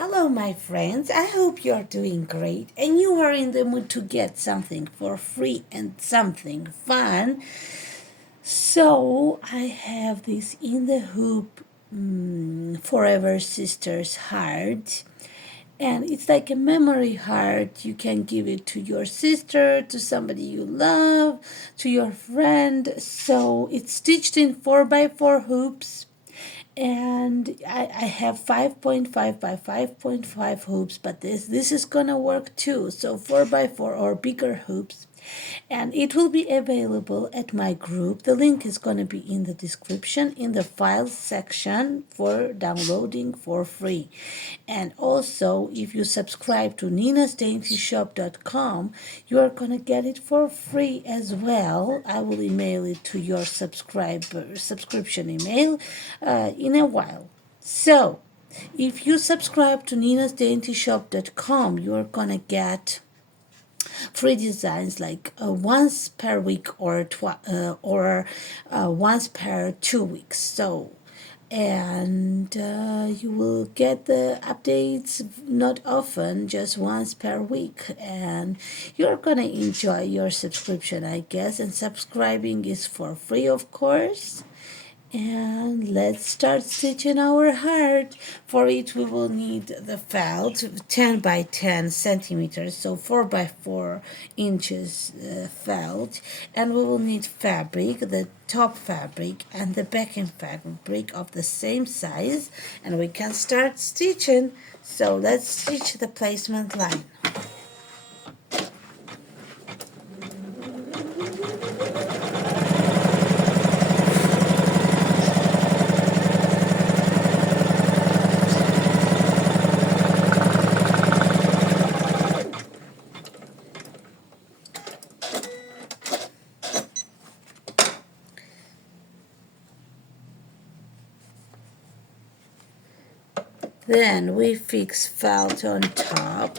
Hello, my friends. I hope you're doing great and you are in the mood to get something for free and something fun. So, I have this in the hoop Forever Sisters heart. And it's like a memory heart. You can give it to your sister, to somebody you love, to your friend. So, it's stitched in 4x4 hoops and I have 5.5 by 5.5 hoops, but this is gonna work too, so 4x4 or bigger hoops, and it will be available at my group. The link is going to be in the description in the files section for downloading for free. And also, if you subscribe to ninasdaintyshop.com, you are going to get it for free as well. I will email it to your subscription email in a while. So if you subscribe to ninasdaintyshop.com, you are going to get free designs like once per week or once per 2 weeks. So and you will get the updates not often, just once per week, and you're gonna enjoy your subscription, I guess. And subscribing is for free, of course. And let's start stitching our heart. For it we will need the felt 10 by 10 centimeters, so 4 by 4 inches felt, and we will need fabric, the top fabric and the backing fabric of the same size, and we can start stitching. So let's stitch the placement line. Then we fix felt on top.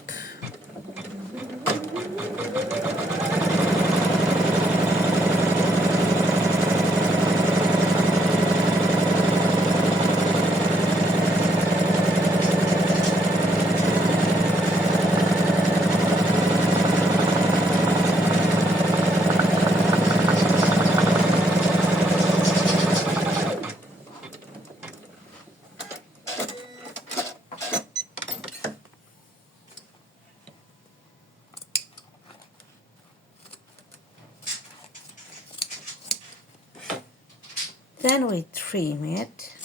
Then we trim it.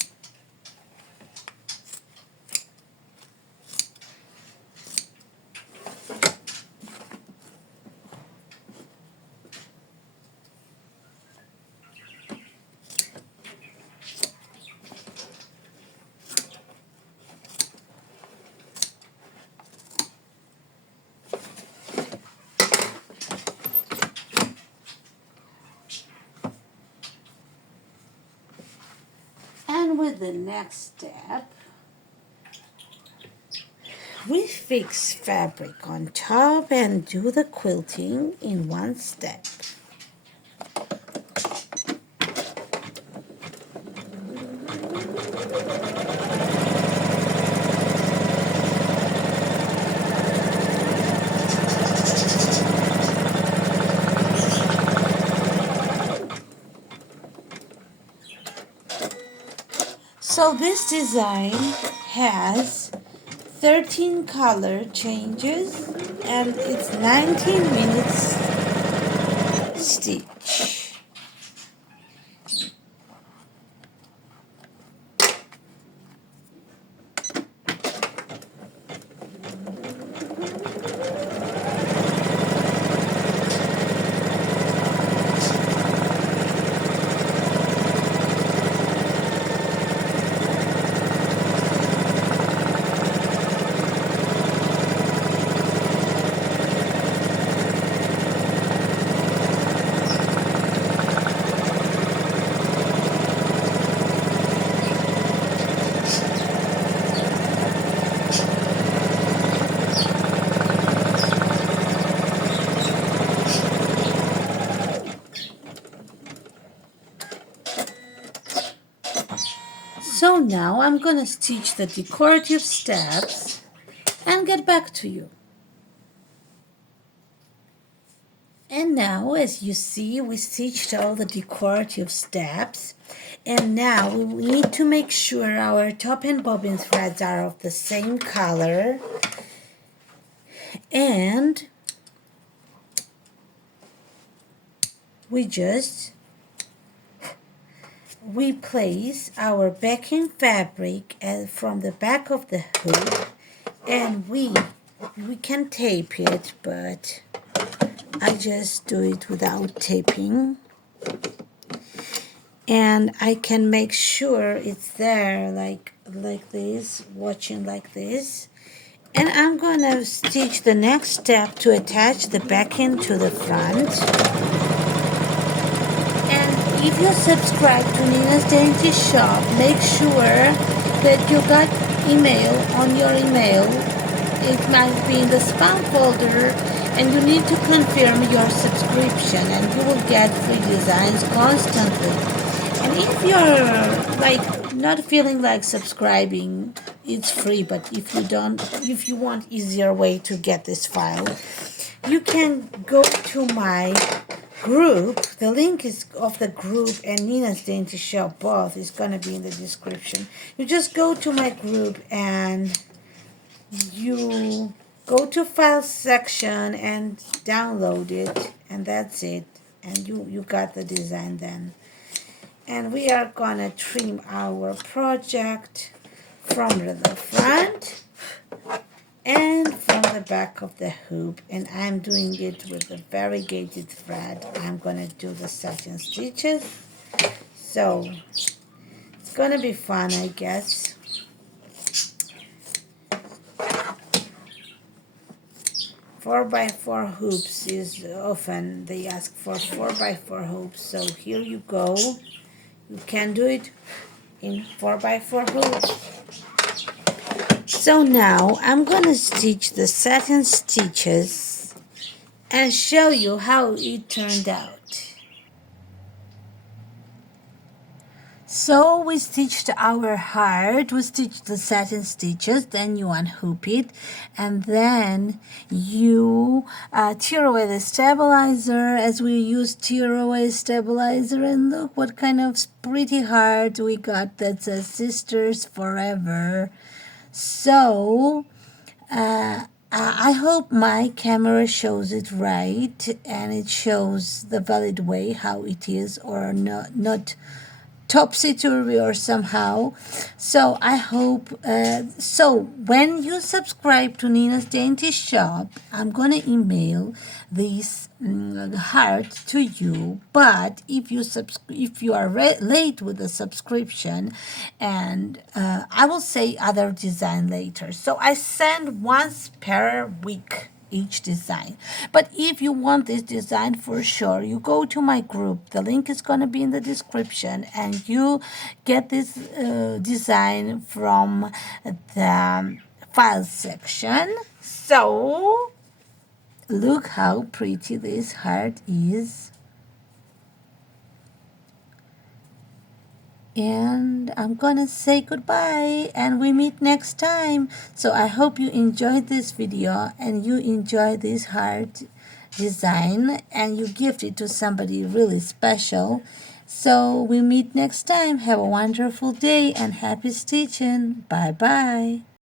And with the next step, we fix fabric on top and do the quilting in one step. So this design has 13 color changes and it's 19 minutes stitch. So now I'm gonna stitch the decorative steps and get back to you. And now, as you see, we stitched all the decorative steps. And now we need to make sure our top and bobbin threads are of the same color. And we place our backing fabric from the back of the hoop, and we can tape it, but I just do it without taping, and I can make sure it's there like this, watching like this. And I'm gonna stitch the next step to attach the backing to the front. And if you subscribe to Nina's Dainty Shop, make sure that you got email on your email. It might be in the spam folder, and you need to confirm your subscription, and you will get free designs constantly. And if you're like not feeling like subscribing, it's free, but if you want easier way to get this file, you can go to my group. The link is of the group and Nina's Dainty Shop, both is gonna be in the description. You just go to my group and you go to file section and download it, and that's it, and you got the design then. And we are gonna trim our project from the front and from the back of the hoop, and I'm doing it with a variegated thread. I'm gonna do the satin stitches, so it's gonna be fun, I guess. Four by four hoops is often they ask for 4x4 hoops, so here you go. You can do it in 4x4 hoops. So now I'm gonna stitch the satin stitches and show you how it turned out. So we stitched our heart, we stitched the satin stitches, then you unhoop it, and then you tear away the stabilizer, as we use tear away stabilizer, and look what kind of pretty heart we got that says Sisters Forever. So I hope my camera shows it right, and it shows the valid way how it is, or not topsy-turvy or somehow. So I hope so when you subscribe to Nina's Dainty Shop, I'm gonna email this heart to you. But if you are late with the subscription, and I will say other design later, so I send once per week each design. But if you want this design for sure, you go to my group. The link is going to be in the description, and you get this design from the file section. So look how pretty this heart is. And I'm gonna say goodbye, and we meet next time. So I hope you enjoyed this video and you enjoy this heart design, and you gift it to somebody really special. So we meet next time. Have a wonderful day and happy stitching. Bye bye.